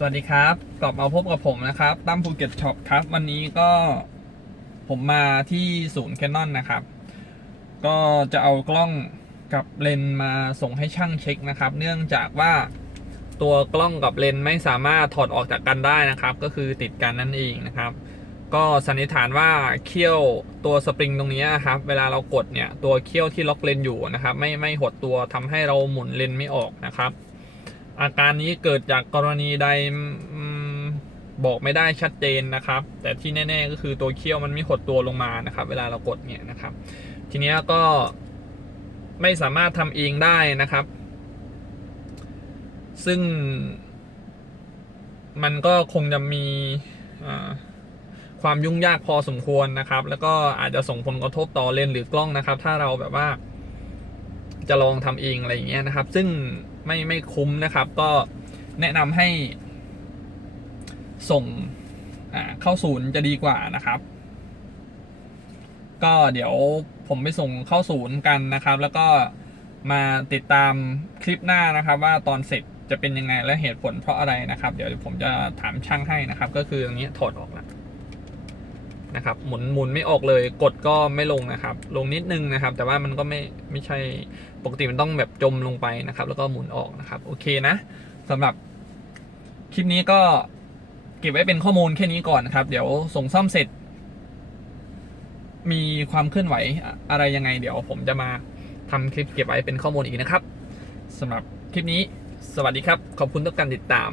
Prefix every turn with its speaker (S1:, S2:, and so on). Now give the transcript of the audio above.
S1: สวัสดีครับกลับมาพบกับผมนะครับตั้มภูเก็ตช็อปครับ วันนี้ก็ผมมาที่ศูนย์แคนนอนนะครับ ก็จะเอากล้องกับเลนมาส่งให้ช่างเช็คนะครับ เนื่องจากว่าตัวกล้องกับเลนไม่สามารถถอดออกจากกันได้นะครับ ก็คือติดกันนั่นเองนะครับ ก็สันนิษฐานว่าเขี้ยวตัวสปริงตรงนี้ครับ เวลาเรากดเนี่ยตัวเขี้ยวที่ล็อกเลนอยู่นะครับ ไม่ไม่หดตัวทำให้เราหมุนเลนไม่ออกนะครับ อาการนี้เกิดจากกรณีใดบอกไม่ได้ชัดเจนนะครับ แต่ที่แน่ ๆ ก็คือตัวเขี้ยวมันไม่หดตัวลงมานะครับ เวลาเรากดเนี่ยนะครับ ทีนี้ก็ไม่สามารถทำเองได้นะครับ ซึ่ง มันก็คงจะมีความยุ่งยากพอสมควรนะครับ แล้วก็อาจจะส่งผลกระทบต่อเลนส์หรือกล้องนะครับ ถ้าเราแบบว่า จะลองทำเองอะไรอย่างเงี้ยนะครับ ซึ่งไม่ไม่คุ้มนะครับ ก็แนะนำให้ ส่งอ่าเข้าศูนย์จะดีกว่านะครับ ก็เดี๋ยวผมไปส่งเข้าศูนย์กันนะครับ แล้วก็มาติดตามคลิปหน้านะครับ ว่าตอนเสร็จจะเป็นยังไงและเหตุผลเพราะอะไรนะครับ เดี๋ยวผมจะถามช่างให้นะครับ ก็คือตรงนี้ถอดออกแล้ว นะครับหมุนหมุนไม่ออกเลยกดก็ไม่ลงนะครับ ลงนิดนึงนะครับ แต่ว่ามันก็ไม่ไม่ใช่ปกติมันต้องแบบจมลงไปนะครับ แล้วก็หมุนออกนะครับโอเคนะสำหรับคลิปนี้ก็เก็บไว้เป็นข้อมูลแค่นี้ก่อนนะครับ เดี๋ยวส่งซ่อมเสร็จ มีความเคลื่อนไหวอะไรยังไง เดี๋ยวผมจะมาทำคลิปเก็บไว้เป็นข้อมูลอีกนะครับสำหรับคลิปนี้ สวัสดีครับ ขอบคุณทุกการติดตาม